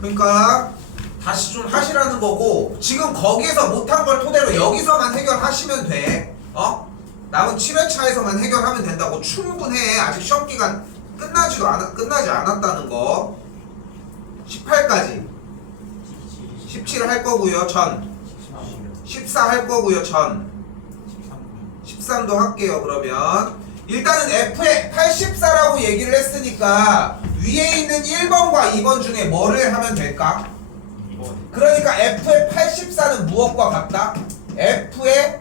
그러니까 다시 좀 하시라는 거고, 지금 거기에서 못한 걸 토대로 여기서만 해결하시면 돼. 남은 7회차에서만 해결하면 된다고. 충분해. 아직 시험기간 끝나지 않았다는 거. 18까지 17 할 거고요. 전 14 할 거고요. 전 13도 할게요. 그러면 일단은 F에 84라고 얘기를 했으니까 위에 있는 1번과 2번 중에 뭐를 하면 될까? 2번. 그러니까 F의 84는 무엇과 같다? F의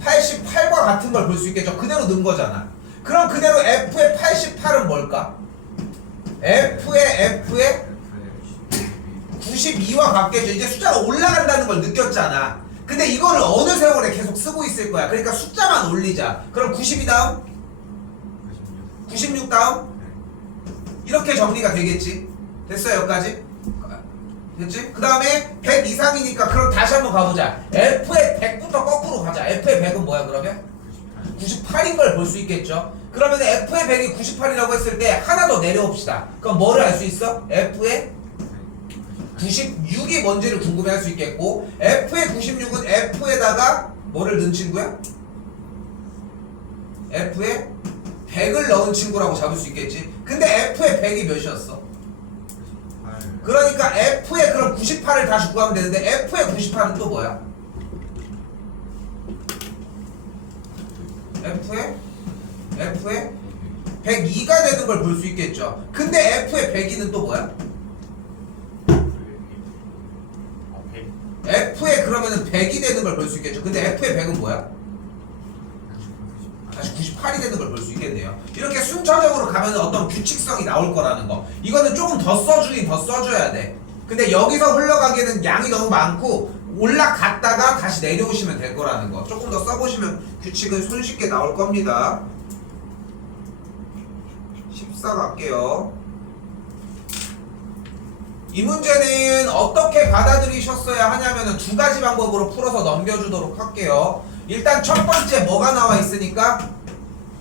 88과 같은 걸 볼 수 있겠죠. 그대로 넣은 거잖아. 그럼 그대로 F의 88은 뭘까? F의 92와 같겠죠. 이제 숫자가 올라간다는 걸 느꼈잖아. 근데 이거를 어느 세월에 계속 쓰고 있을 거야. 그러니까 숫자만 올리자. 그럼 92 다음? 96 다음? 이렇게 정리가 되겠지. 됐어요? 여기까지? 됐지? 그 다음에 100 이상이니까 그럼 다시 한번 가보자. F의 100부터 거꾸로 가자. F의 100은 뭐야 그러면? 98인 걸 볼 수 있겠죠. 그러면 F의 100이 98이라고 했을 때 하나 더 내려옵시다. 그럼 뭐를 알 수 있어? F의 96이 뭔지를 궁금해할 수 있겠고, F의 96은 F에다가 뭐를 넣은 친구야? F에 100을 넣은 친구라고 잡을 수 있겠지. 근데 F의 100이 몇이었어? 그러니까 F의 그럼 98을 다시 구하면 되는데 F의 98은 또 뭐야? F의 102가 되는 걸 볼 수 있겠죠. 근데 F의 102는 또 뭐야? F의 그러면은 100이 되는 걸 볼 수 있겠죠. 근데 F의 100은 뭐야? 다시 98이 되는 걸 볼 수 있겠네요. 이렇게 순차적으로 가면 어떤 규칙성이 나올 거라는 거. 이거는 조금 더 써주긴 더 써줘야 돼. 근데 여기서 흘러가기에는 양이 너무 많고 올라갔다가 다시 내려오시면 될 거라는 거. 조금 더 써보시면 규칙은 손쉽게 나올 겁니다. 14 갈게요. 이 문제는 어떻게 받아들이셨어야 하냐면은 두 가지 방법으로 풀어서 넘겨주도록 할게요. 일단 첫 번째 뭐가 나와 있으니까?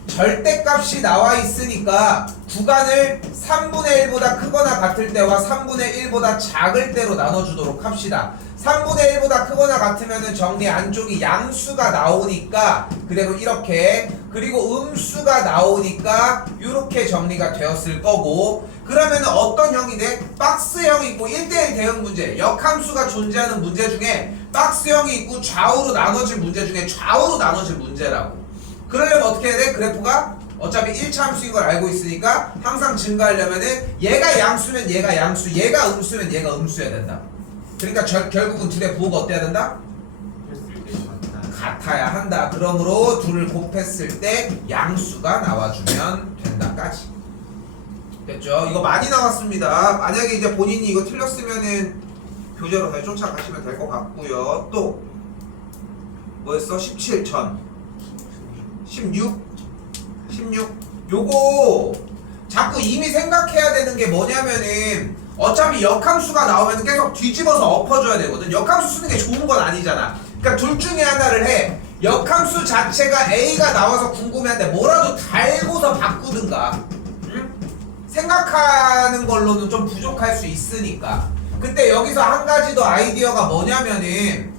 절대값이 나와 있으니까 구간을 3분의 1보다 크거나 같을 때와 3분의 1보다 작을 때로 나눠주도록 합시다. 3분의 1보다 크거나 같으면은 정리 안쪽이 양수가 나오니까 그대로 이렇게, 그리고 음수가 나오니까 이렇게 정리가 되었을 거고, 그러면 어떤 형이 돼? 박스형이 있고 1대1 대응 문제, 역함수가 존재하는 문제 중에 박스형이 있고 좌우로 나눠진 문제 중에 좌우로 나눠진 문제라고. 그러려면 어떻게 해야 돼? 그래프가 어차피 1차 함수인 걸 알고 있으니까 항상 증가하려면은 얘가 양수면 얘가 양수, 얘가 음수면 얘가 음수여야 된다. 그러니까 결국은 둘의 부호가 어때야 된다? 같아야 한다. 그러므로 둘을 곱했을 때 양수가 나와주면 된다까지. 됐죠? 이거 많이 나왔습니다. 만약에 이제 본인이 이거 틀렸으면은 교재로 다시 쫓아가시면 될 것 같고요. 또 뭐였어? 17 전 16 요거 자꾸 이미 생각해야 되는 게 뭐냐면은 어차피 역함수가 나오면 계속 뒤집어서 엎어줘야 되거든. 역함수 쓰는 게 좋은 건 아니잖아. 그러니까 둘 중에 하나를 해. 역함수 자체가 A가 나와서 궁금해한데 뭐라도 달고서 바꾸든가. 응? 생각하는 걸로는 좀 부족할 수 있으니까. 근데 여기서 한 가지 더 아이디어가 뭐냐면은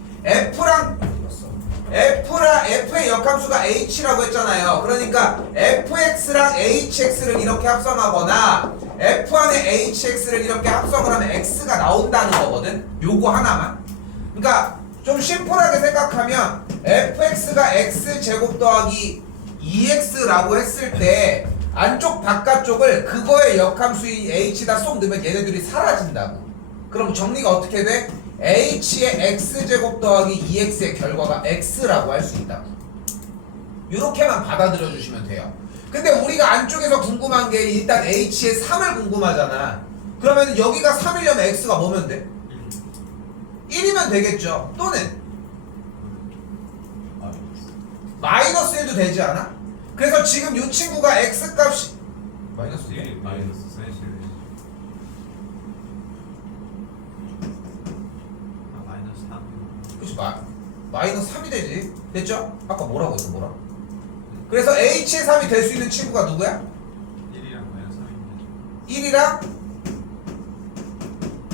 F의 역함수가 H라고 했잖아요. 그러니까 fx랑 hx를 이렇게 합성하거나 f 안에 hx를 이렇게 합성을 하면 x가 나온다는 거거든. 요거 하나만. 그러니까 좀 심플하게 생각하면 fx가 x제곱 더하기 2x라고 했을 때 안쪽 바깥쪽을 그거의 역함수인 h다 쏙 넣으면 얘네들이 사라진다고. 그럼 정리가 어떻게 돼? h의 x제곱 더하기 2x의 결과가 x라고 할 수 있다고. 이렇게만 받아들여 주시면 돼요. 근데 우리가 안쪽에서 궁금한 게 일단 h의 3을 궁금하잖아. 그러면 여기가 3이려면 x가 뭐면 돼? 1이면 되겠죠. 또는 마이너스 1도 되지 않아? 그래서 지금 이 친구가 x값이 마이너스 1? 마이너스 그치, 마이너스 3이 되지. 됐죠? 아까 뭐라고 했어? 뭐라? 그래서 h의 3이 될 수 있는 친구가 누구야? 1이랑 마이너스 3입니다. 1이랑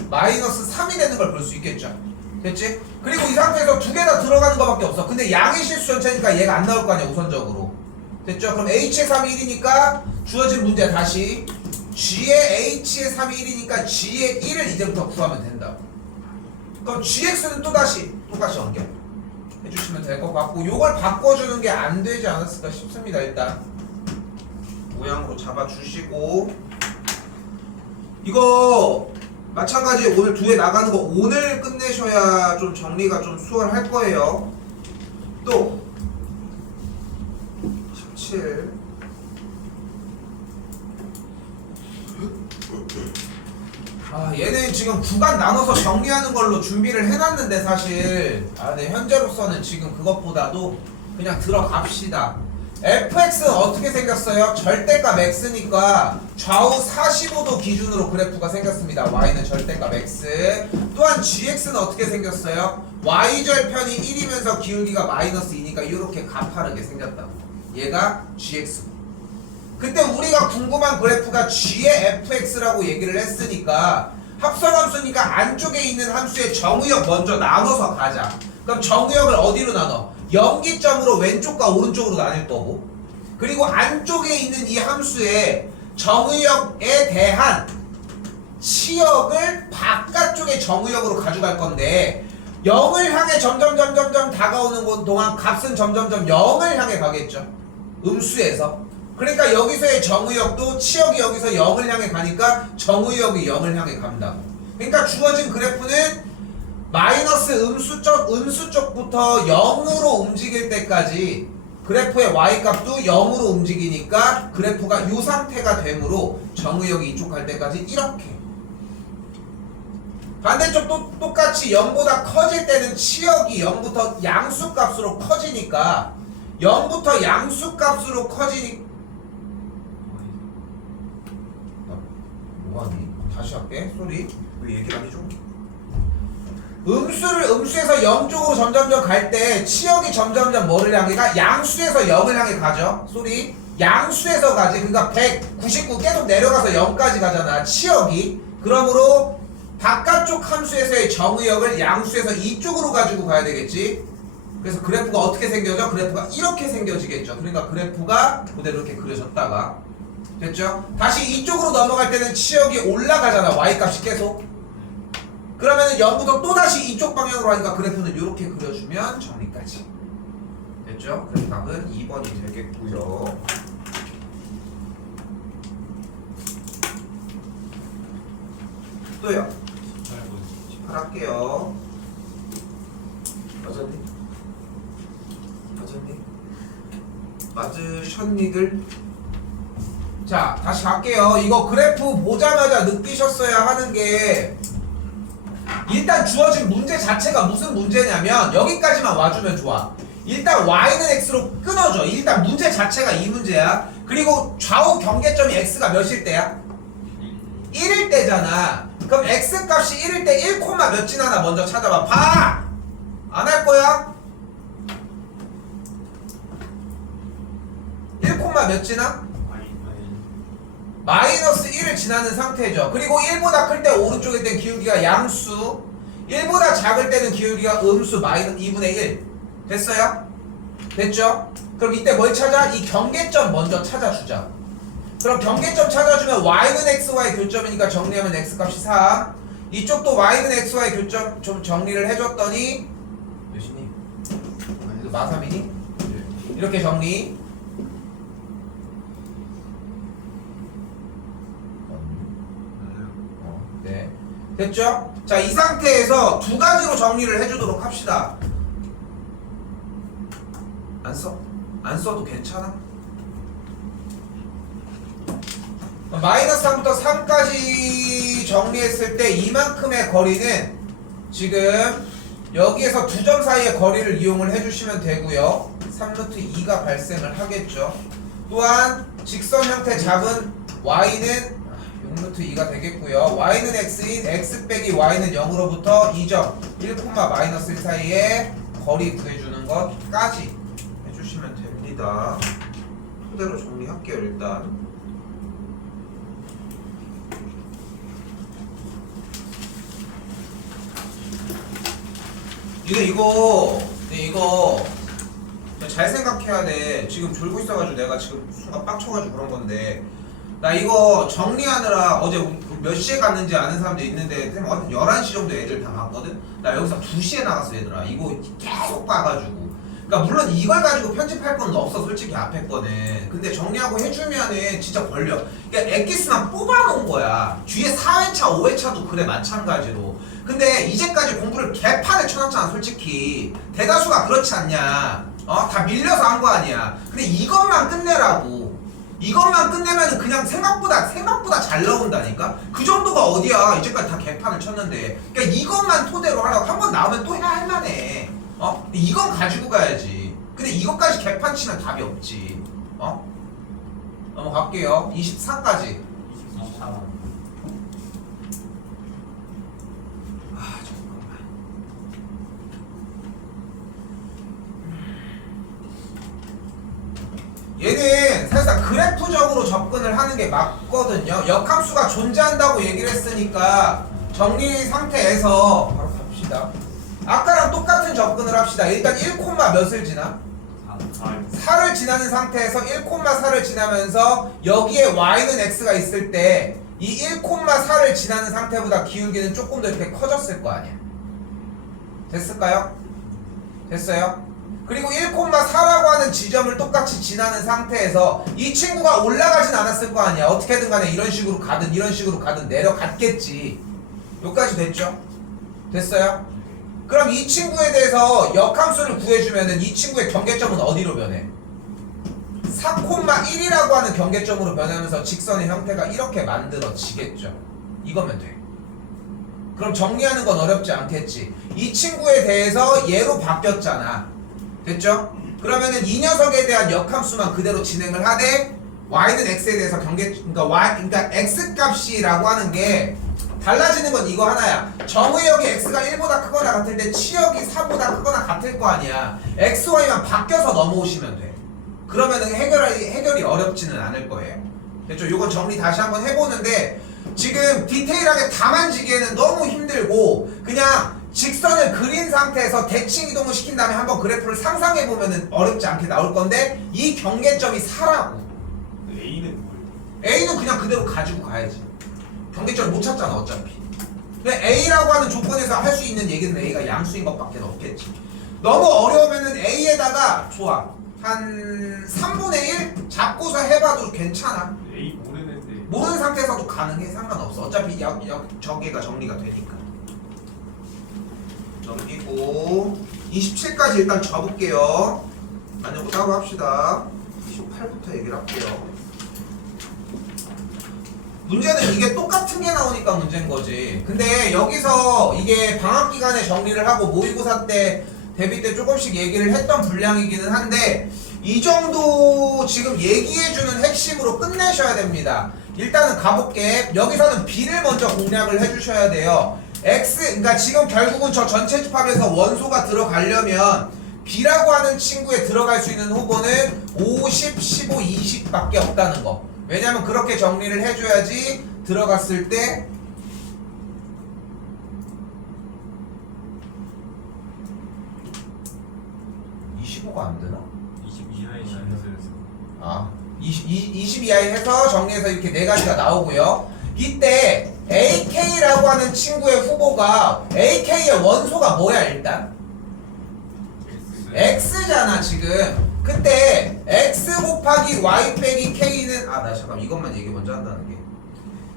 마이너스 3이 되는 걸 볼 수 있겠죠. 됐지? 그리고 이 상태에서 두 개 다 들어가는 거밖에 없어. 근데 양의 실수 전체니까 얘가 안 나올 거 아니야, 우선적으로. 됐죠? 그럼 h의 3이 1이니까 주어진 문제 다시 g의 h의 3이 1이니까 g의 1을 이제부터 구하면 된다. 그럼 gx는 똑같이 연결 해주시면 될 것 같고, 요걸 바꿔주는 게 안 되지 않았을까 싶습니다. 일단 모양으로 잡아주시고, 이거 마찬가지 오늘 두 개 나가는 거 오늘 끝내셔야 좀 정리가 좀 수월할 거예요. 또 17 얘는 지금 구간 나눠서 정리하는 걸로 준비를 해놨는데 사실 네, 현재로서는 지금 그것보다도 그냥 들어갑시다. fx는 어떻게 생겼어요? 절대값 x니까 좌우 45도 기준으로 그래프가 생겼습니다. y는 절대값 x. 또한 gx는 어떻게 생겼어요? y절편이 1이면서 기울기가 마이너스 2니까 이렇게 가파르게 생겼다고. 얘가 gx. 그때 우리가 궁금한 그래프가 g의 fx라고 얘기를 했으니까 합성함수니까 안쪽에 있는 함수의 정의역 먼저 나눠서 가자. 그럼 정의역을 어디로 나눠? 연기점으로 왼쪽과 오른쪽으로 나뉠 거고, 그리고 안쪽에 있는 이 함수의 정의역에 대한 치역을 바깥쪽의 정의역으로 가져갈 건데 0을 향해 점점 다가오는 동안 값은 점점 0을 향해 가겠죠. 음수에서. 그러니까 여기서의 정의역도 치역이 여기서 0을 향해 가니까 정의역이 0을 향해 간다. 그러니까 주어진 그래프는 마이너스 음수 쪽부터 0으로 움직일 때까지 그래프의 y값도 0으로 움직이니까 그래프가 이 상태가 되므로 정의역이 이쪽 갈 때까지 이렇게. 반대쪽도 똑같이 0보다 커질 때는 치역이 0부터 양수값으로 커지니까 0부터 양수값으로 커지니 뭐하니? 다시 할게. 쏘리. 왜 얘기를 안 해줘? 음수에서 0쪽으로 점점점 갈 때 치역이 점점점 뭐를 향해 가? 양수에서 0을 향해 가죠. 쏘리. 양수에서 가지. 그러니까 199 계속 내려가서 0까지 가잖아. 치역이. 그러므로 바깥쪽 함수에서의 정의역을 양수에서 이쪽으로 가지고 가야 되겠지. 그래서 그래프가 어떻게 생겨져? 그래프가 이렇게 생겨지겠죠. 그러니까 그래프가 그대로 이렇게 그려졌다가 됐죠? 다시 이쪽으로 넘어갈 때는 치역이 올라가잖아. y값이 계속. 그러면은 0부터 또다시 이쪽 방향으로 하니까 그래프는 이렇게 그려주면 정리까지. 됐죠? 그래서 답은 2번이 되겠고요. 또요. 18 할게요. 맞았니? 맞으셨니들? 자, 다시 갈게요. 이거 그래프 보자마자 느끼셨어야 하는 게, 일단 주어진 문제 자체가 무슨 문제냐면 여기까지만 와주면 좋아. 일단 y는 x로 끊어줘. 일단 문제 자체가 이 문제야. 그리고 좌우 경계점이 x가 몇일 때야? 1일 때잖아. 그럼 x값이 1일 때 1, 몇 지나나 먼저 찾아봐. 봐! 안 할 거야? 1, 몇 지나? 마이너스 1을 지나는 상태죠. 그리고 1보다 클 때 오른쪽에 땐 기울기가 양수, 1보다 작을 때는 기울기가 음수 마이너스 2분의 1. 됐어요? 됐죠? 그럼 이때 뭘 찾아? 이 경계점 먼저 찾아주자. 그럼 경계점 찾아주면 y는 xy 교점이니까 정리하면 x값이 3. 이쪽도 y는 xy 교점 좀 정리를 해줬더니 몇이니? 마3이니? 이렇게 정리. 네. 됐죠? 자, 이 상태에서 두 가지로 정리를 해주도록 합시다. 안 써? 안 써도 괜찮아? 마이너스 3부터 3까지 정리했을 때 이만큼의 거리는 지금 여기에서 두 점 사이의 거리를 이용을 해주시면 되고요. 3루트 2가 발생을 하겠죠. 또한 직선 형태 잡은 y는 6루트 2가 되겠고요. y는 x인 x 빼기 y는 0으로부터 2점 1, 마이너스 1 사이에 거리 구해주는 것까지 해주시면 됩니다. 토대로 정리할게요. 일단 이거 잘 생각해야 돼. 지금 졸고 있어가지고 내가 지금 순간 빡쳐가지고 그런 건데, 나 이거 정리하느라 어제 몇 시에 갔는지 아는 사람도 있는데 11시 정도 애들 다 봤거든? 나 여기서 2시에 나갔어 얘들아. 이거 계속 봐가지고. 그러니까 물론 이걸 가지고 편집할 건 없어 솔직히 앞에 거는. 근데 정리하고 해주면은 진짜 걸려. 그러니까 엑기스만 뽑아놓은 거야. 뒤에 4회차 5회차도 그래 마찬가지로. 근데 이제까지 공부를 개판에 쳐놨잖아 솔직히. 대다수가 그렇지 않냐. 다 밀려서 한 거 아니야. 근데 이것만 끝내라고. 이것만 끝내면은 그냥 생각보다 잘 나온다니까? 그 정도가 어디야. 이제까지 다 개판을 쳤는데. 그러니까 이것만 토대로 하라고. 한 번 나오면 또 해야 할만해. 근데 이건 가지고 가야지. 근데 이것까지 개판 치면 답이 없지. 넘어갈게요. 24까지. 24. 얘는 사실상 그래프적으로 접근을 하는 게 맞거든요. 역함수가 존재한다고 얘기를 했으니까 정리 상태에서 바로 갑시다. 아까랑 똑같은 접근을 합시다. 일단 1, 몇을 지나? 4를 지나는 상태에서 1,4를 지나면서 여기에 y는 x가 있을 때 이 1,4를 지나는 상태보다 기울기는 조금 더 이렇게 커졌을 거 아니야. 됐을까요? 됐어요? 그리고 1,4라고 하는 지점을 똑같이 지나는 상태에서 이 친구가 올라가진 않았을 거 아니야. 어떻게든 간에 이런 식으로 가든 내려갔겠지. 여기까지 됐죠? 됐어요? 그럼 이 친구에 대해서 역함수를 구해주면은 이 친구의 경계점은 어디로 변해? 4,1이라고 하는 경계점으로 변하면서 직선의 형태가 이렇게 만들어지겠죠. 이거면 돼. 그럼 정리하는 건 어렵지 않겠지. 이 친구에 대해서 얘로 바뀌었잖아. 됐죠? 그러면은 이 녀석에 대한 역함수만 그대로 진행을 하되 y는 x에 대해서 그러니까 x 값이라고 하는 게 달라지는 건 이거 하나야. 정의역이 x가 1보다 크거나 같을 때 치역이 4보다 크거나 같을 거 아니야. x, y만 바뀌어서 넘어오시면 돼. 그러면은 해결이 어렵지는 않을 거예요. 됐죠? 요건 정리 다시 한번 해보는데 지금 디테일하게 다 만지기에는 너무 힘들고 그냥 직선을 그린 상태에서 대칭 이동을 시킨 다음에 한번 그래프를 상상해보면은 어렵지 않게 나올 건데 이 경계점이 4라고. A는 뭐예요? A는 그냥 그대로 가지고 가야지. 경계점을 못 찾잖아 어차피. 근데 A라고 하는 조건에서 할 수 있는 얘기는 A가 양수인 것밖에 없겠지. 너무 어려우면은 A에다가 좋아. 한 3분의 1 잡고서 해봐도 괜찮아. A 모르는데. 모르는 상태에서도 가능해. 상관없어. 어차피 저기가 정리가 되니까. 넘기고 27까지 일단 접을게요. 안녕고 따고 합시다. 28부터 얘기를 할게요. 문제는 이게 똑같은 게 나오니까 문제인 거지. 근데 여기서 이게 방학 기간에 정리를 하고 모의고사 때 대비 때 조금씩 얘기를 했던 분량이기는 한데 이 정도 지금 얘기해주는 핵심으로 끝내셔야 됩니다. 일단은 가볼게. 여기서는 B를 먼저 공략을 해주셔야 돼요. X, 그러니까 지금 결국은 저 전체 집합에서 원소가 들어가려면 B라고 하는 친구에 들어갈 수 있는 후보는 50, 15, 20밖에 없다는 거. 왜냐면 그렇게 정리를 해줘야지 들어갔을 때 25가 안 되나? 20 이하의 시간에서. 20 이하에 해서 정리해서 이렇게 네 가지가 나오고요. 이때 AK라고 하는 친구의 후보가 AK의 원소가 뭐야 일단? X잖아 지금. 그때 X 곱하기 Y 빼기 K는 나 잠깐 이것만 얘기 먼저 한다는 게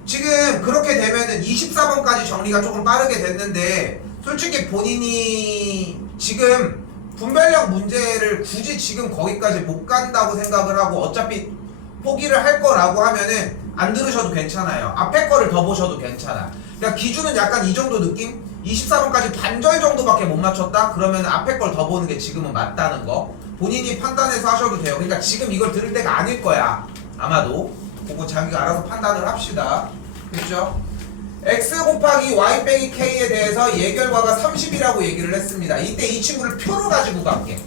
지금 그렇게 되면은 24번까지 정리가 조금 빠르게 됐는데 솔직히 본인이 지금 분별력 문제를 굳이 지금 거기까지 못 간다고 생각을 하고 어차피 포기를 할 거라고 하면은 안 들으셔도 괜찮아요. 앞에 거를 더 보셔도 괜찮아. 그러니까 기준은 약간 이 정도 느낌? 24번까지 반절 정도밖에 못 맞췄다? 그러면 앞에 걸 더 보는 게 지금은 맞다는 거 본인이 판단해서 하셔도 돼요. 그러니까 지금 이걸 들을 때가 아닐 거야 아마도. 그거 자기가 알아서 판단을 합시다. 됐죠? X 곱하기 Y 빼기 K에 대해서 예결과가 30이라고 얘기를 했습니다. 이때 이 친구를 표로 가지고 갈게.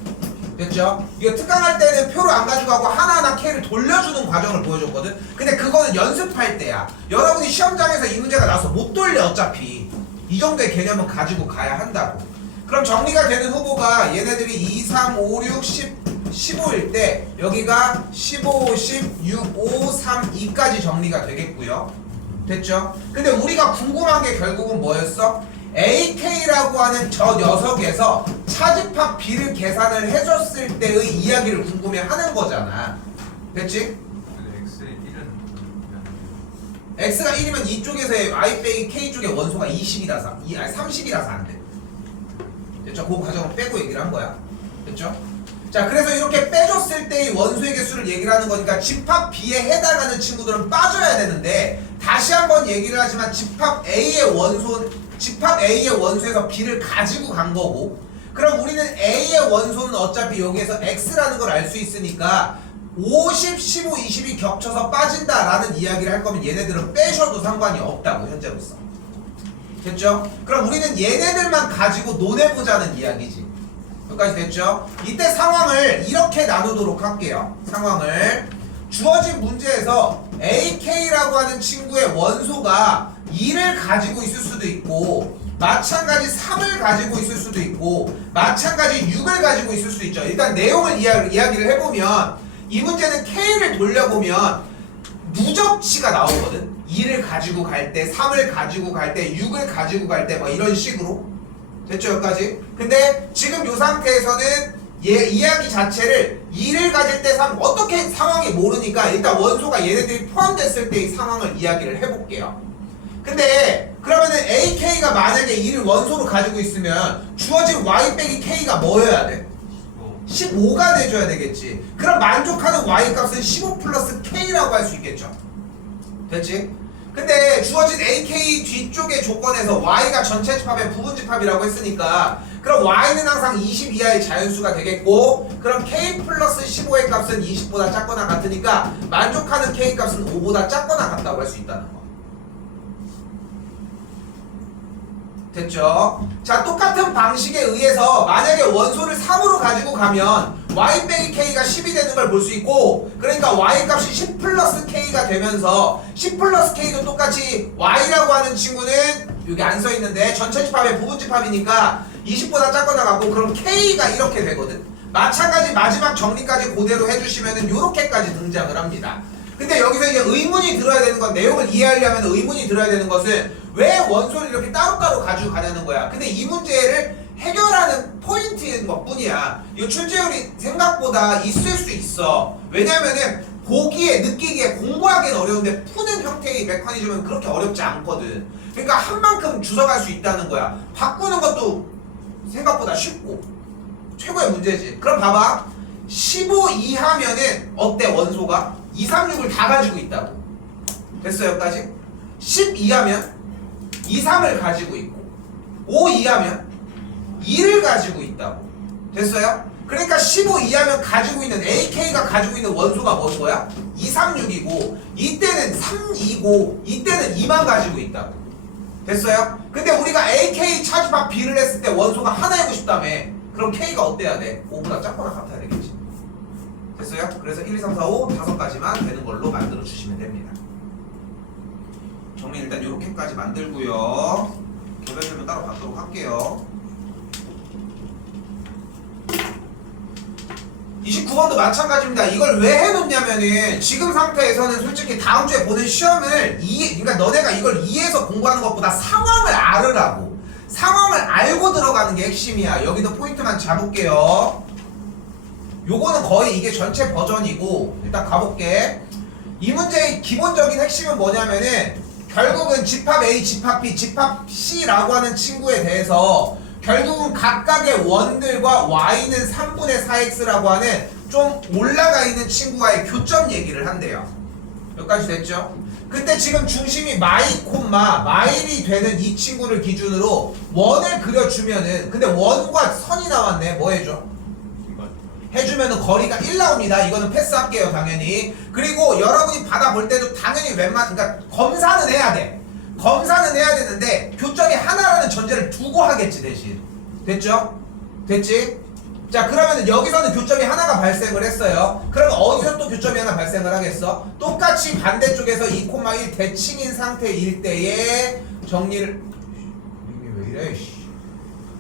됐죠? 이거 특강할 때는 표로 안 가지고 가고 하나하나 K를 돌려주는 과정을 보여줬거든. 근데 그거는 연습할 때야. 여러분이 시험장에서 이 문제가 나와서 못 돌려 어차피. 이 정도의 개념은 가지고 가야 한다고. 그럼 정리가 되는 후보가 얘네들이 2, 3, 5, 6, 10, 15일 때 여기가 15, 10, 6, 5, 3, 2까지 정리가 되겠고요. 됐죠? 근데 우리가 궁금한 게 결국은 뭐였어? AK라고 하는 저 녀석에서 차집합 B를 계산을 해줬을 때의 이야기를 궁금해하는 거잖아. 됐지? 근데 X의 1은 X가 1이면 이쪽에서의 I 빼기 K 쪽의 원소가 20이라서 30이라서 안 돼. 됐죠? 그 과정을 빼고 얘기를 한 거야. 됐죠? 자, 그래서 이렇게 빼줬을 때의 원소의 개수를 얘기를 하는 거니까 집합 B에 해당하는 친구들은 빠져야 되는데, 다시 한번 얘기를 하지만 집합 A의 원소에서 B를 가지고 간 거고, 그럼 우리는 A의 원소는 어차피 여기에서 X라는 걸 알 수 있으니까 50, 15, 20이 겹쳐서 빠진다라는 이야기를 할 거면 얘네들은 빼셔도 상관이 없다고 현재로서. 됐죠? 그럼 우리는 얘네들만 가지고 논해보자는 이야기지. 여기까지 됐죠? 이때 상황을 이렇게 나누도록 할게요. 상황을 주어진 문제에서 AK라고 하는 친구의 원소가 2를 가지고 있을 수도 있고, 마찬가지 3을 가지고 있을 수도 있고, 마찬가지 6을 가지고 있을 수도 있죠. 일단 내용을 이야기를 해보면, 이 문제는 K를 돌려보면 누적치가 나오거든. 2를 가지고 갈 때, 3을 가지고 갈 때, 6을 가지고 갈 때, 뭐 이런 식으로. 됐죠? 여기까지? 근데 지금 이 상태에서는 이야기 자체를 2를 가질 때 어떻게 상황이 모르니까 일단 원소가 얘네들이 포함됐을 때의 상황을 이야기를 해볼게요. 근데 그러면은 AK가 만약에 2를 원소로 가지고 있으면 주어진 Y 빼기 K가 뭐여야 돼? 15가 돼줘야 되겠지. 그럼 만족하는 Y 값은 15 플러스 K라고 할 수 있겠죠. 됐지? 근데 주어진 AK 뒤쪽의 조건에서 Y가 전체 집합의 부분 집합이라고 했으니까, 그럼 Y는 항상 20 이하의 자연수가 되겠고, 그럼 K 플러스 15의 값은 20보다 작거나 같으니까 만족하는 K 값은 5보다 작거나 같다고 할 수 있다는 거. 됐죠? 자, 똑같은 방식에 의해서 만약에 원소를 3으로 가지고 가면 Y 빼기 K가 10이 되는 걸 볼 수 있고, 그러니까 Y 값이 10 플러스 K가 되면서 10 플러스 K도 똑같이 Y라고 하는 친구는 여기 안 써 있는데 전체 집합의 부분 집합이니까 20보다 작거나 같고, 그럼 K가 이렇게 되거든. 마찬가지 마지막 정리까지 그대로 해주시면은 요렇게까지 등장을 합니다. 근데 여기서 이제 의문이 들어야 되는 건, 내용을 이해하려면 의문이 들어야 되는 것은 왜 원소를 이렇게 따로따로 가지고 가냐는 거야. 근데 이 문제를 해결하는 포인트인 것 뿐이야. 이 출제율이 생각보다 있을 수 있어. 왜냐면은 보기에, 느끼기에, 공부하기엔 어려운데 푸는 형태의 메커니즘은 그렇게 어렵지 않거든. 그러니까 한 만큼 주워갈 수 있다는 거야. 바꾸는 것도 생각보다 쉽고 최고의 문제지. 그럼 봐봐, 15 이하면은 어때? 원소가 2, 3, 6을 다 가지고 있다고. 됐어요? 여기까지? 10 이하면 2, 3을 가지고 있고, 5 이하면 2를 가지고 있다고. 됐어요? 그러니까 15 이하면 가지고 있는, AK가 가지고 있는 원소가 뭔 거야? 2, 3, 6이고, 이때는 3, 2고, 이때는 2만 가지고 있다고. 됐어요? 근데 우리가 AK 차집합 B를 했을 때 원소가 하나이고 싶다며. 그럼 K가 어때야 돼? 5보다 작거나 같아야 되겠지. 됐어요? 그래서 1, 2, 3, 4, 5, 5가지만 되는 걸로 만들어 주시면 됩니다. 정리 일단 요렇게까지 만들고요. 개별설명 따로 받도록 할게요. 29번도 마찬가지입니다. 이걸 왜 해놓냐면은 지금 상태에서는 솔직히 다음 주에 보는 시험을 그러니까 너네가 이걸 이해해서 공부하는 것보다 상황을 알으라고. 상황을 알고 들어가는 게 핵심이야. 여기도 포인트만 잡을게요. 요거는 거의 이게 전체 버전이고, 일단 가볼게. 이 문제의 기본적인 핵심은 뭐냐면은 결국은 집합 A, 집합 B, 집합 C라고 하는 친구에 대해서 결국은 각각의 원들과 Y는 3분의 4X라고 하는 좀 올라가 있는 친구와의 교점 얘기를 한대요. 여기까지 됐죠? 그때 지금 중심이 마이 콤마 마일이 되는 이 친구를 기준으로 원을 그려주면은, 근데 원과 선이 나왔네. 뭐 해줘? 해주면은 거리가 1 나옵니다. 이거는 패스할게요, 당연히. 그리고 여러분이 받아볼 때도 당연히 그러니까 검사는 해야 돼. 검사는 해야 되는데 교점이 하나라는 전제를 두고 하겠지, 대신. 됐죠? 됐지? 자, 그러면은 여기서는 교점이 하나가 발생을 했어요. 그럼 어디서 또 교점이 하나 발생을 하겠어? 똑같이 반대쪽에서 2,1 대칭인 상태일 때에 정리를, 이게 왜 이래, 씨.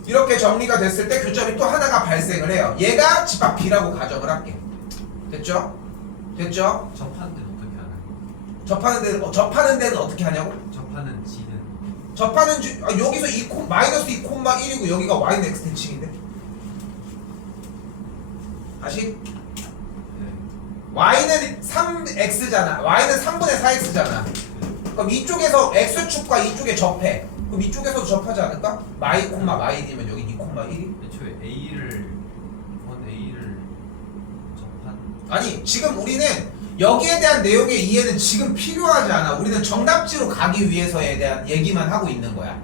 이렇게 정리가 됐을 때 교점이 또 하나가 발생을 해요. 얘가 집합 B라고 가정을 할게. 됐죠? 됐죠? 접하는 데는 어떻게 하나요? 접하는 데는 어떻게 하냐고? 접하는 G는 접하는 여기서 2, 마이너스 2,1이고 여기가 y는 x 대칭인데. 다시 네. y는 3x잖아. y는 3분의 4x잖아. 그럼 이쪽에서 x축과 이쪽에 접해. 그럼 이쪽에서도 접하지 않을까? 마이 콤마 마이이면 여기 2,1이? 애초에 A를 접한 아니 지금 우리는 여기에 대한 내용의 이해는 지금 필요하지 않아. 우리는 정답지로 가기 위해서에 대한 얘기만 하고 있는 거야.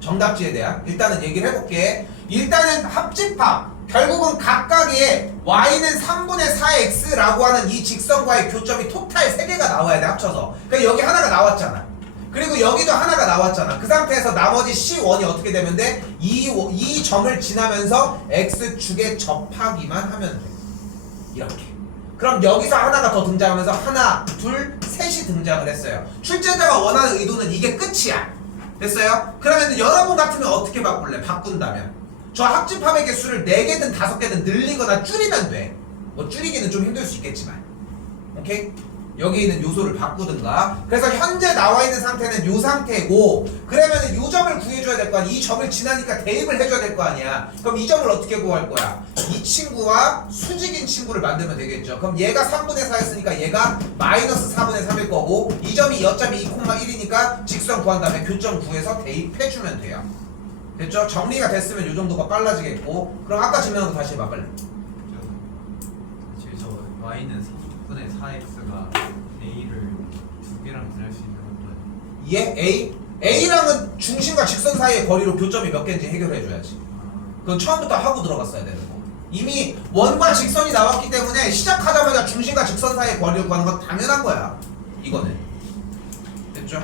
정답지에 대한 일단은 얘기를 해볼게. 일단은 합집합 결국은 각각의 y는 3분의 4x라고 하는 이 직선과의 교점이 토탈 3개가 나와야 돼. 합쳐서. 그러니까 여기 하나가 나왔잖아. 그리고 여기도 하나가 나왔잖아. 그 상태에서 나머지 C1이 어떻게 되면 돼? 이 점을 지나면서 x축에 접하기만 하면 돼. 이렇게. 그럼 여기서 하나가 더 등장하면서 하나, 둘, 셋이 등장을 했어요. 출제자가 원하는 의도는 이게 끝이야. 됐어요? 그러면 여러분 같으면 어떻게 바꿀래? 바꾼다면 저 합집합의 개수를 4개든 5개든 늘리거나 줄이면 돼. 뭐 줄이기는 좀 힘들 수 있겠지만 오케이? 여기 있는 요소를 바꾸든가. 그래서 현재 나와 있는 상태는 요 상태고, 그러면 요 점을 구해줘야 될 거 아니야. 이 점을 지나니까 대입을 해줘야 될 거 아니야. 그럼 이 점을 어떻게 구할 거야? 이 친구와 수직인 친구를 만들면 되겠죠. 그럼 얘가 3분의 4였으니까 얘가 마이너스 4분의 3일 거고, 이 점이 어차피 2,1이니까 직선 구한 다음에 교점 구해서 대입해주면 돼요. 됐죠? 정리가 됐으면 요 정도가 빨라지겠고. 그럼 아까 증명한 거 다시 해봐 빨리. 애초에 저 Y는 4분의 4X가 A를 2개랑 지날 수 있는 것도 아니고 얘 A랑은 중심과 직선 사이의 거리로 교점이 몇 개인지 해결해줘야지. 그건 처음부터 하고 들어갔어야 되는 거. 이미 원과 직선이 나왔기 때문에 시작하자마자 중심과 직선 사이의 거리를 구하는 건 당연한 거야. 이거는. 됐죠?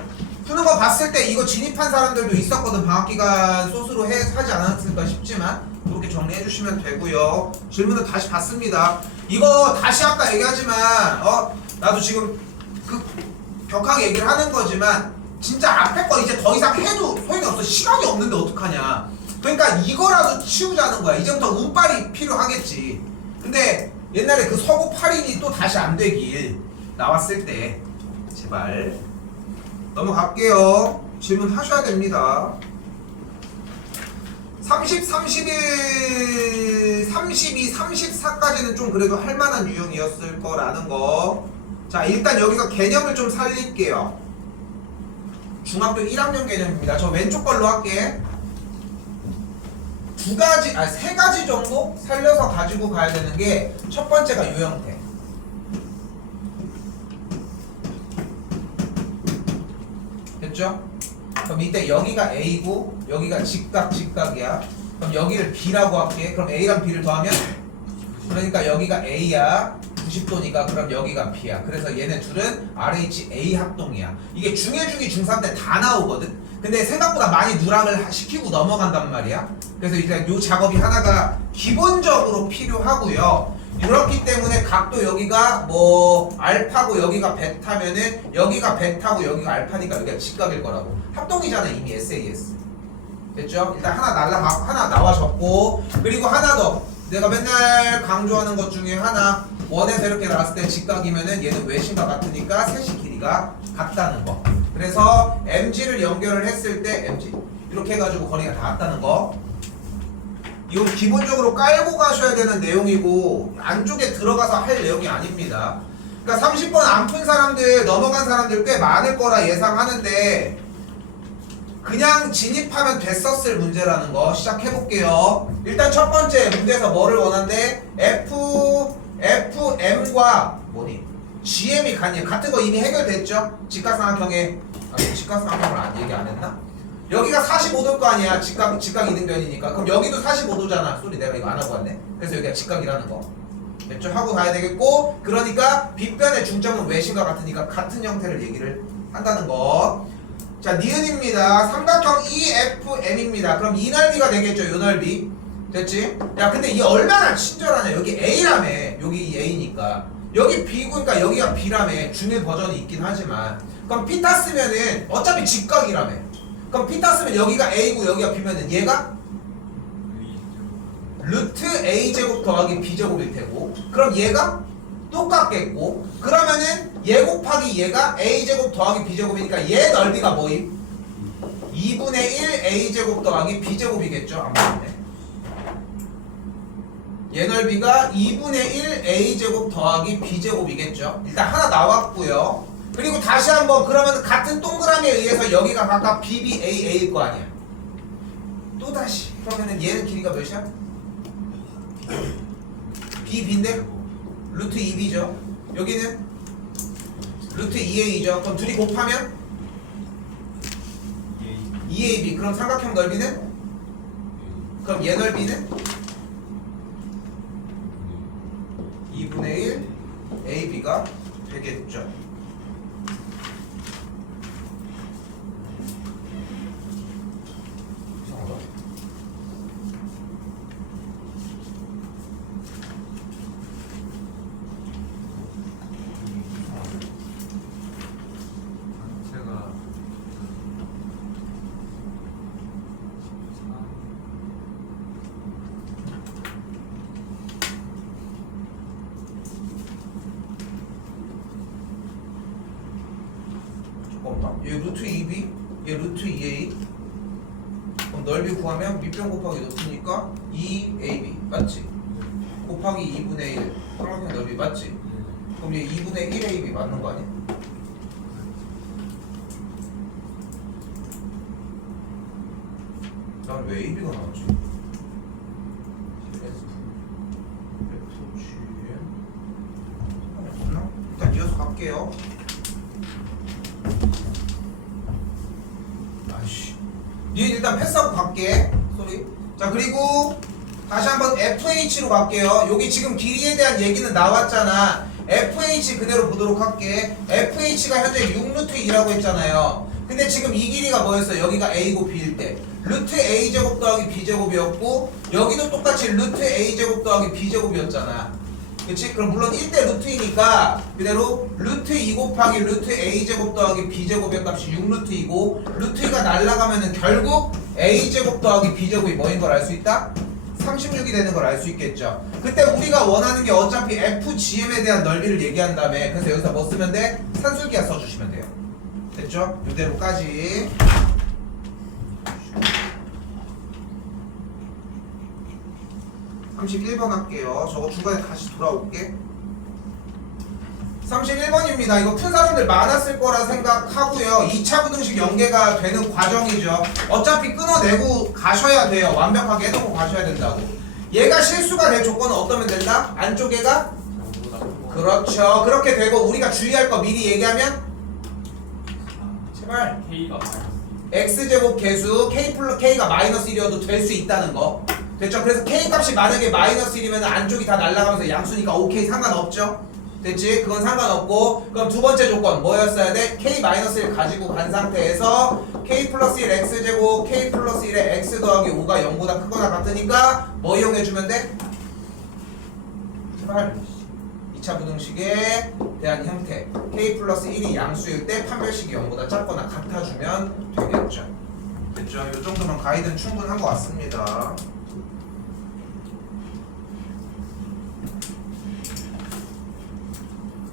푸는 거 봤을 때 이거 진입한 사람들도 있었거든. 방학기간 소스로 하지 않았을까 싶지만 그렇게 정리해 주시면 되고요. 질문은 다시 받습니다. 이거 다시 아까 얘기하지만 나도 지금 그 격하게 얘기를 하는 거지만 진짜 앞에 거 이제 더 이상 해도 소용이 없어. 시간이 없는데 어떡하냐. 그러니까 이거라도 치우자는 거야. 이제부터 운빨이 필요하겠지. 근데 옛날에 그 서구 8인이 또 다시 안 되길 나왔을 때 제발 넘어갈게요. 질문 하셔야 됩니다. 30, 31, 32, 34까지는 좀 그래도 할만한 유형이었을 거라는 거. 자, 일단 여기서 개념을 좀 살릴게요. 중학교 1학년 개념입니다. 저 왼쪽 걸로 할게. 세 가지 정도 살려서 가지고 가야 되는 게 첫 번째가 요 형태. 됐죠? 그럼 이때 여기가 A고 여기가 직각이야. 그럼 여기를 B라고 할게. 그럼 A랑 B를 더하면 그러니까 여기가 A야. 90도니까 그럼 여기가 B야. 그래서 얘네 둘은 RHA 합동이야. 이게 중해중이 중3 때 다 나오거든. 근데 생각보다 많이 누락을 시키고 넘어간단 말이야. 그래서 일단 요 작업이 하나가 기본적으로 필요하고요. 그렇기 때문에 각도 여기가 뭐 알파고 여기가 베타면은 여기가 베타고 여기가 알파니까 여기가 직각일 거라고. 합동이잖아 이미 SAS. 됐죠? 일단 하나 나와졌고, 그리고 하나 더 내가 맨날 강조하는 것 중에 하나, 원에서 이렇게 나왔을 때 직각이면은 얘는 외심과 같으니까 셋이 길이가 같다는 거. 그래서 MG를 연결을 했을 때 MG 이렇게 해가지고 거리가 다 같다는 거. 이건 기본적으로 깔고 가셔야 되는 내용이고 안쪽에 들어가서 할 내용이 아닙니다. 그러니까 30번 안 푼 사람들, 넘어간 사람들 꽤 많을 거라 예상하는데 그냥 진입하면 됐었을 문제라는 거 시작해볼게요. 일단 첫 번째 문제에서 뭐를 원한대? FM과 GM이 같은 거 이미 해결됐죠? 직각삼각형에 직각삼각형을 얘기 안 했나? 여기가 45도일 거 아니야. 직각 이등변이니까. 그럼 여기도 45도잖아. 소리 내가 이거 안 하고 왔네. 그래서 여기가 직각이라는 거. 됐죠? 하고 가야 되겠고, 그러니까 빗변의 중점은 외심과 같으니까 같은 형태를 얘기를 한다는 거. 자, 니은입니다. 삼각형 EFM입니다. 그럼 이 넓이가 되겠죠? 요 넓이. 됐지? 야, 근데 이 얼마나 친절하냐. 여기 A라며. 여기 이 A니까. 여기 B고, 그러니까 여기가 B라며. 중일 버전이 있긴 하지만. 그럼 피타 쓰면은 어차피 직각이라며. 그럼 피타 쓰면 여기가 A고 여기가 B면은 얘가 루트 a제곱 더하기 b제곱일 테고 그럼 얘가 똑같겠고 그러면은 얘 곱하기 얘가 a제곱 더하기 b제곱이니까 얘 넓이가 뭐임? 2분의 1 a제곱 더하기 b제곱이겠죠? 안 맞네. 얘 넓이가 2분의 1 a제곱 더하기 b제곱이겠죠? 일단 하나 나왔고요. 그리고 다시 한번 그러면 같은 동그라미에 의해서 여기가 각각 BBAA일 거 아니야. 또다시 그러면은 얘는 길이가 몇이야? BB인데 루트 2B죠. 여기는 루트 2A죠. 그럼 둘이 곱하면 2AB. 그럼 삼각형 넓이는? 그럼 얘 넓이는? 2분의 1 AB가 되겠죠. 이상하다. 제가 잠깐만. 얘 루트 2B, 얘 루트 2A. 그럼 넓이 구하면 밑변 곱하기 높이니까 2AB 맞지? 곱하기 2분의 1 삼각형 넓이 맞지? 그럼 얘 2분의 1AB 맞는 거 아니야? 난 왜 AB가 나왔지? 일단 이어서 갈게요. 아이씨. 니 일단 패스하고 갈게. 소리. 자 그리고 다시 한번 FH로 갈게요. 여기 지금 길이에 대한 얘기는 나왔잖아. FH 그대로 보도록 할게. FH가 현재 6루트 2라고 했잖아요. 근데 지금 이 길이가 뭐였어? 여기가 A고 B일 때 루트 A제곱 더하기 B제곱이었고 여기도 똑같이 루트 A제곱 더하기 B제곱이었잖아. 그치? 그럼 물론 1대 루트이니까 그대로 루트 2 곱하기 루트 A제곱 더하기 B제곱의 값이 6루트이고 루트 2가 날아가면은 결국 A제곱 더하기 B제곱이 뭐인 걸 알 수 있다? 36이 되는 걸 알 수 있겠죠. 그때 우리가 원하는 게 어차피 FGM에 대한 넓이를 얘기한 다음에 그래서 여기서 뭐 쓰면 돼? 산술기하 써주시면 돼요. 됐죠? 이대로까지. (31번) 할게요. 저거 중간에 다시 돌아올게. 31번입니다. 이거 푼 사람들 많았을 거라 생각하고요. 2차 부등식 연계가 되는 과정이죠. 어차피 끊어내고 가셔야 돼요. 완벽하게 해놓고 가셔야 된다고. 얘가 실수가 될 조건은 어떠면 된다? 안쪽에가? 그렇죠. 그렇게 되고 우리가 주의할 거 미리 얘기하면? 제발. K가 x제곱 계수 K가 마이너스 1이어도 될 수 있다는 거. 됐죠? 그래서 K 값이 만약에 마이너스 1이면 안쪽이 다 날아가면서 양수니까 오케이 상관없죠? 됐지? 그건 상관없고 그럼 두 번째 조건 뭐였어야 돼? K 마이너스 1 가지고 간 상태에서 K 플러스 1 x제곱 K 플러스 1에 x 더하기 5가 0보다 크거나 같으니까 뭐 이용해주면 돼? 제발 2차 부등식에 대한 형태 K 플러스 1이 양수일 때 판별식이 0보다 작거나 같아주면 되겠죠. 됐죠? 이 정도면 가이드는 충분한 것 같습니다.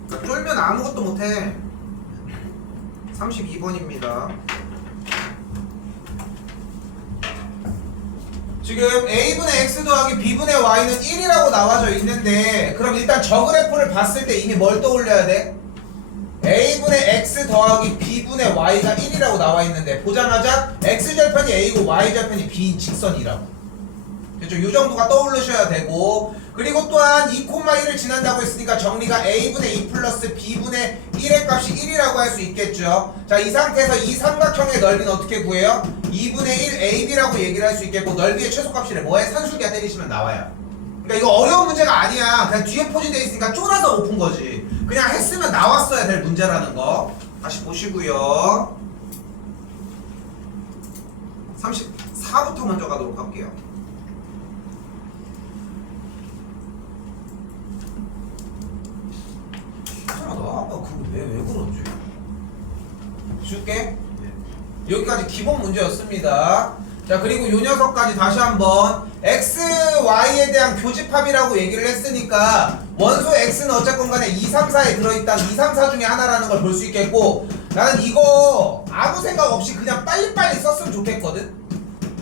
그러니까 쫄면 아무것도 못해. 32번입니다. 지금 A분의 X 더하기 B분의 Y는 1이라고 나와져 있는데 그럼 일단 저 그래프를 봤을 때 이미 뭘 떠올려야 돼? A분의 X 더하기 B분의 Y가 1이라고 나와 있는데 보자마자 X절편이 A고 Y절편이 B인 직선이라고. 그렇죠? 이 정도가 떠오르셔야 되고 그리고 또한 2,1을 지난다고 했으니까 정리가 A분의 2 플러스 B분의 1의 값이 1이라고 할 수 있겠죠. 자, 이 상태에서 이 삼각형의 넓이는 어떻게 구해요? 2분의 1 AB라고 얘기를 할 수 있겠고 넓이의 최소값이래. 뭐해? 산술기하 때리시면 나와요. 그러니까 이거 어려운 문제가 아니야. 그냥 뒤에 포진되어 있으니까 쫄아서 못 푼 거지. 그냥 했으면 나왔어야 될 문제라는 거 다시 보시고요. 34부터 먼저 가도록 할게요. 아까 그거 왜 그러지? 줄게. 여기까지 기본 문제였습니다. 자, 그리고 요 녀석까지 다시 한번 x, y에 대한 교집합이라고 얘기를 했으니까 원소 x는 어쨌건 간에 2, 3, 4에 들어있다는 2, 3, 4 중에 하나라는 걸 볼 수 있겠고, 나는 이거 아무 생각 없이 그냥 빨리빨리 썼으면 좋겠거든.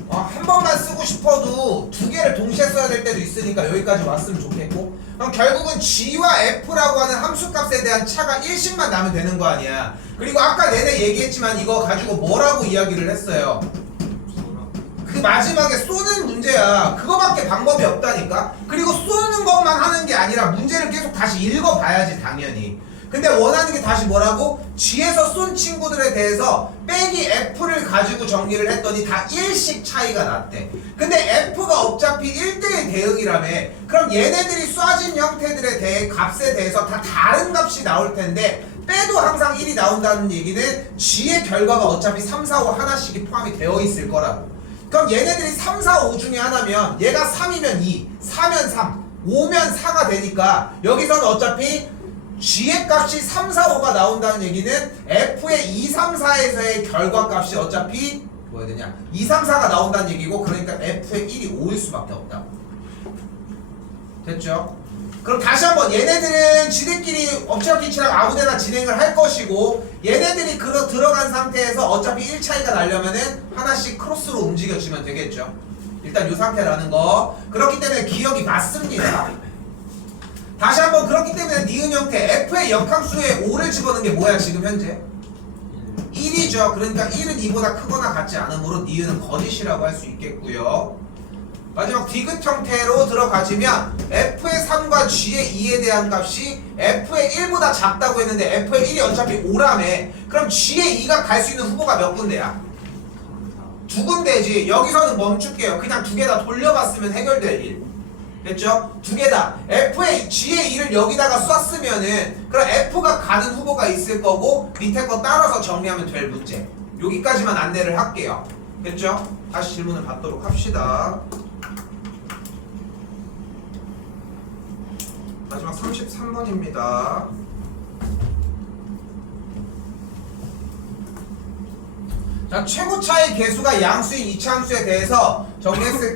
한 번만 쓰고 싶어도 두 개를 동시에 써야 될 때도 있으니까 여기까지 왔으면 좋겠고, 그럼 결국은 g와 f라고 하는 함수값에 대한 차가 1씩만 나면 되는 거 아니야. 그리고 아까 내내 얘기했지만 이거 가지고 뭐라고 이야기를 했어요? 그 마지막에 쏘는 문제야. 그거밖에 방법이 없다니까. 그리고 쏘는 것만 하는 게 아니라 문제를 계속 다시 읽어봐야지 당연히. 근데 원하는 게 다시 뭐라고? G에서 쏜 친구들에 대해서 빼기 F를 가지고 정리를 했더니 다 1씩 차이가 났대. 근데 F가 어차피 1대1 대응이라며. 그럼 얘네들이 쏴진 형태들에 대해 값에 대해서 다 다른 값이 나올 텐데 빼도 항상 1이 나온다는 얘기는 G의 결과가 어차피 3, 4, 5 하나씩이 포함이 되어 있을 거라고. 그럼 얘네들이 3, 4, 5 중에 하나면 얘가 3이면 2, 4면 3, 5면 4가 되니까 여기서는 어차피 G의 값이 3, 4, 5가 나온다는 얘기는 F의 2, 3, 4에서의 결과값이 어차피 뭐야 되냐? 2, 3, 4가 나온다는 얘기고, 그러니까 F의 1이 5일 수밖에 없다. 됐죠? 그럼 다시 한번 얘네들은 지들끼리 엎치락뒤치락 아무데나 진행을 할 것이고, 얘네들이 들어간 상태에서 어차피 1 차이가 나려면은 하나씩 크로스로 움직여주면 되겠죠. 일단 이 상태라는 거. 그렇기 때문에 기억이 맞습니다. 다시 한번 그렇기 때문에 니은 형태 F의 역함수에 5를 집어넣은 게 뭐야 지금 현재? 1이죠. 그러니까 1은 2보다 크거나 같지 않으므로 니은은 거짓이라고 할 수 있겠고요. 마지막 디귿 형태로 들어가지면 F의 3과 G의 2에 대한 값이 F의 1보다 작다고 했는데 F의 1이 어차피 5라며. 그럼 G의 2가 갈 수 있는 후보가 몇 군데야? 2군데지. 여기서는 멈출게요. 그냥 두 개 다 돌려봤으면 해결될 일. 됐죠? 두 개 다. F의 G의 2를 여기다가 쐈으면은 그럼 F가 가는 후보가 있을 거고 밑에 거 따라서 정리하면 될 문제. 여기까지만 안내를 할게요. 됐죠? 다시 질문을 받도록 합시다. 마지막 33번입니다. 자, 최고차의 개수가 양수인 이차함수에 대해서 정리했을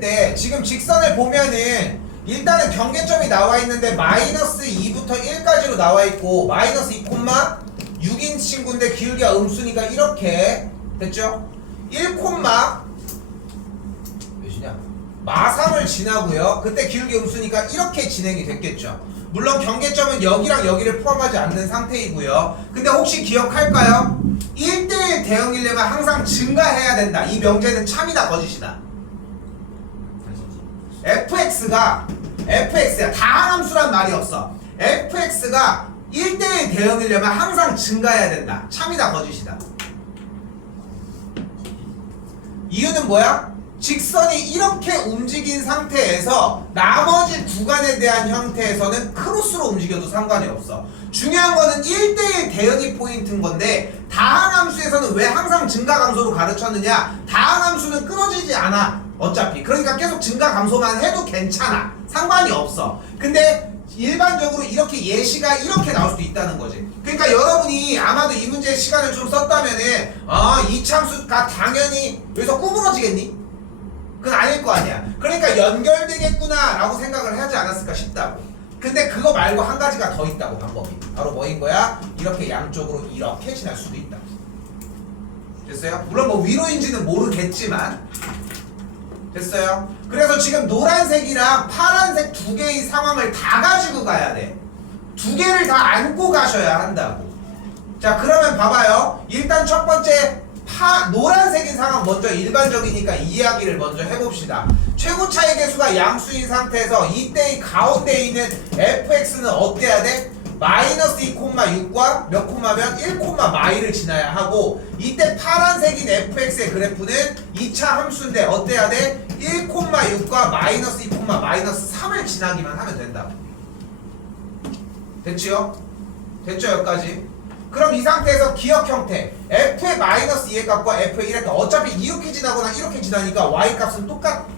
때 지금 직선을 보면은 일단은 경계점이 나와 있는데 마이너스 2부터 1까지로 나와 있고 마이너스 2, 6인 친구인데 기울기가 음수니까 이렇게 됐죠? 1, 몇이냐? 마3을 지나고요. 그때 기울기 음수니까 이렇게 진행이 됐겠죠. 물론 경계점은 여기랑 여기를 포함하지 않는 상태이고요. 근데 혹시 기억할까요? 1대1 대응이려면 항상 증가해야 된다. 이 명제는 참이다 거짓이다. fx야. 다항함수란 말이 없어. fx가 1대1 대응이려면 항상 증가해야 된다. 참이다 거짓이다. 이유는 뭐야? 직선이 이렇게 움직인 상태에서 나머지 구간에 대한 형태에서는 크로스로 움직여도 상관이 없어. 중요한 거는 1대1 대응이 포인트인 건데 다항함수에서는 왜 항상 증가 감소로 가르쳤느냐? 다항함수는 끊어지지 않아. 어차피. 그러니까 계속 증가 감소만 해도 괜찮아. 상관이 없어. 근데 일반적으로 이렇게 예시가 이렇게 나올 수도 있다는 거지. 그러니까 여러분이 아마도 이 문제 시간을 좀 썼다면은 이차함수가 당연히 여기서 구부러지겠니? 그건 아닐 거 아니야. 그러니까 연결되겠구나 라고 생각을 하지 않았을까 싶다고. 근데 그거 말고 한 가지가 더 있다고 방법이. 바로 뭐인 거야? 이렇게 양쪽으로 이렇게 지날 수도 있다. 됐어요? 물론 뭐 위로인지는 모르겠지만 됐어요? 그래서 지금 노란색이랑 파란색 두 개의 상황을 다 가지고 가야 돼. 두 개를 다 안고 가셔야 한다고. 자, 그러면 봐봐요. 일단 첫 번째 노란색인 상황 먼저 일반적이니까 이야기를 먼저 해봅시다. 최고차의 개수가 양수인 상태에서 이때의 가운데 있는 fx는 어때야 돼? 마이너스 2,6과 몇 콤마면 1, 마이를 지나야 하고, 이때 파란색인 fx의 그래프는 2차 함수인데 어때야 돼? 1,6과 마이너스 2, 마이너스 3을 지나기만 하면 된다. 됐지요? 됐죠 여기까지? 그럼 이 상태에서 기억 형태 f의 마이너스 2의 값과 f의 1의 값, 어차피 이렇게 지나거나 이렇게 지나니까 y 값은 똑같.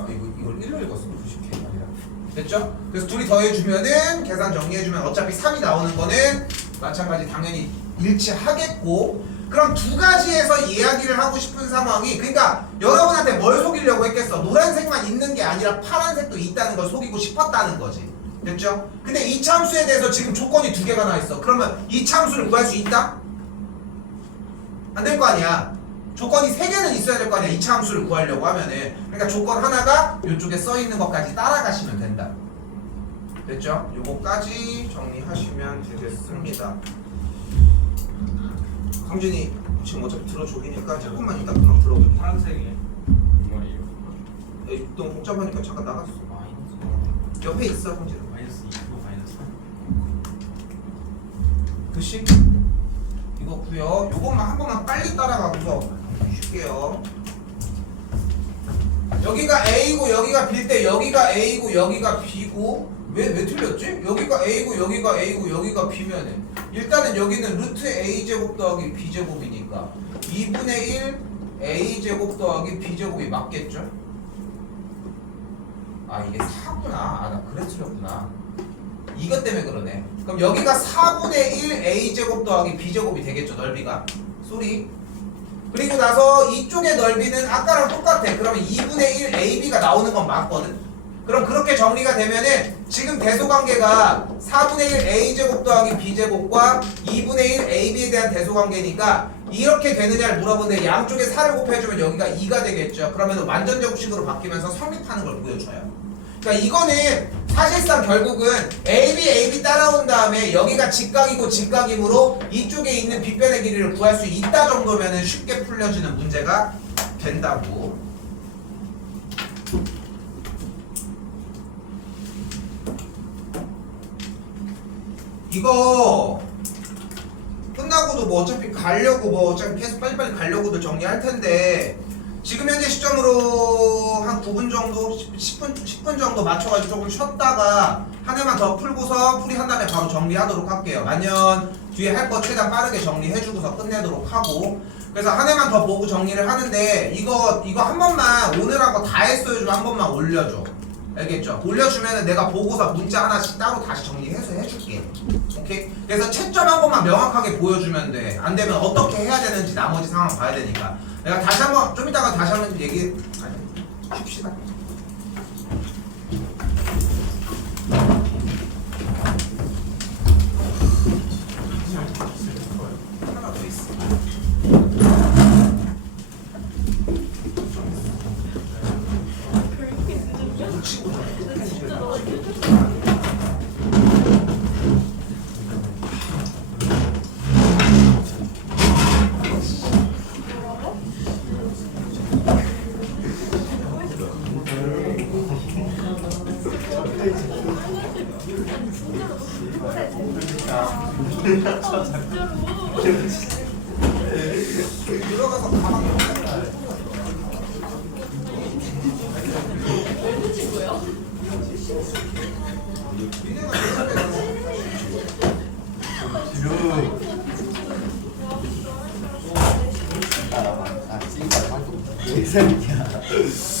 이걸 1로 읽었어. 90K 아니라. 됐죠? 그래서 둘이 더해주면은 계산 정리해주면 어차피 3이 나오는 거는 마찬가지 당연히 일치하겠고, 그럼 두 가지에서 이야기를 하고 싶은 상황이, 그러니까 여러분한테 뭘 속이려고 했겠어? 노란색만 있는 게 아니라 파란색도 있다는 걸 속이고 싶었다는 거지. 됐죠? 근데 이 참수에 대해서 지금 조건이 두 개가 나와 있어. 그러면 이 참수를 구할 수 있다? 안 될 거 아니야. 조건이 세 개는 있어야 될 거 아니야. 이 참수를 구하려고 하면은. 그러니까 조건 하나가 이쪽에 써 있는 것까지 따라가시면 된다. 됐죠? 요거까지 정리하시면 되겠습니다. 강진이 지금 어차피 들어줘기니까 조금만 이따 그만 들어오게. 파란색이 너무 복잡하니까 잠깐 나갔어. 마이너스 옆에 있어, 강진아. 마이너스 2고 마이너스 3. 글씨 이거고요. 요것만 한 번만 빨리 따라가고서 줄게요. 여기가 A고 여기가 B일 때 여기가 A고 여기가 B고, 왜 틀렸지? 여기가 A고 여기가 A고 여기가 B면은 일단은 여기는 루트 A제곱 더하기 B제곱이니까 2분의 1 A제곱 더하기 B제곱이 맞겠죠? 아, 이게 4구나. 아, 나 그래 틀렸구나. 이것 때문에 그러네. 그럼 여기가 4분의 1 A제곱 더하기 B제곱이 되겠죠, 넓이가. 쏘리. 그리고 나서 이쪽의 넓이는 아까랑 똑같아. 그러면 2분의 1 AB가 나오는 건 맞거든. 그럼 그렇게 정리가 되면은 지금 대소관계가 4분의 1 A제곱 더하기 B제곱과 2분의 1 AB에 대한 대소관계니까 이렇게 되느냐를 물어보는데 양쪽에 4를 곱해주면 여기가 2가 되겠죠. 그러면 완전제곱식으로 바뀌면서 성립하는 걸 보여줘요. 그러니까 이거는 사실상 결국은 AB 따라온 다음에 여기가 직각이고 직각이므로 이쪽에 있는 빗변의 길이를 구할 수 있다 정도면은 쉽게 풀려지는 문제가 된다고. 이거 끝나고도 뭐 어차피 가려고 뭐 어차피 계속 빨리빨리 가려고도 정리할 텐데 지금 현재 시점으로 한 9분 정도 10분 정도 맞춰가지고 조금 쉬었다가 한 해만 더 풀고서 풀이한 다음에 바로 정리하도록 할게요. 만년 뒤에 할 거 최대한 빠르게 정리해주고서 끝내도록 하고, 그래서 한 해만 더 보고 정리를 하는데 이거 한 번만 오늘 한 거 다 했어요 좀 한 번만 올려줘. 알겠죠? 올려주면은 내가 보고서 문자 하나씩 따로 다시 정리해서 해줄게. 오케이? 그래서 채점 한 번만 명확하게 보여주면 돼. 안 되면 어떻게 해야 되는지 나머지 상황 봐야 되니까. 내가 다시 한번 좀 이따가 다시 한번 얘기. 아니, 쉽시다. 하나 더 있어. 들어가서 가방 아, 지금까지 활동 왜 새끼야?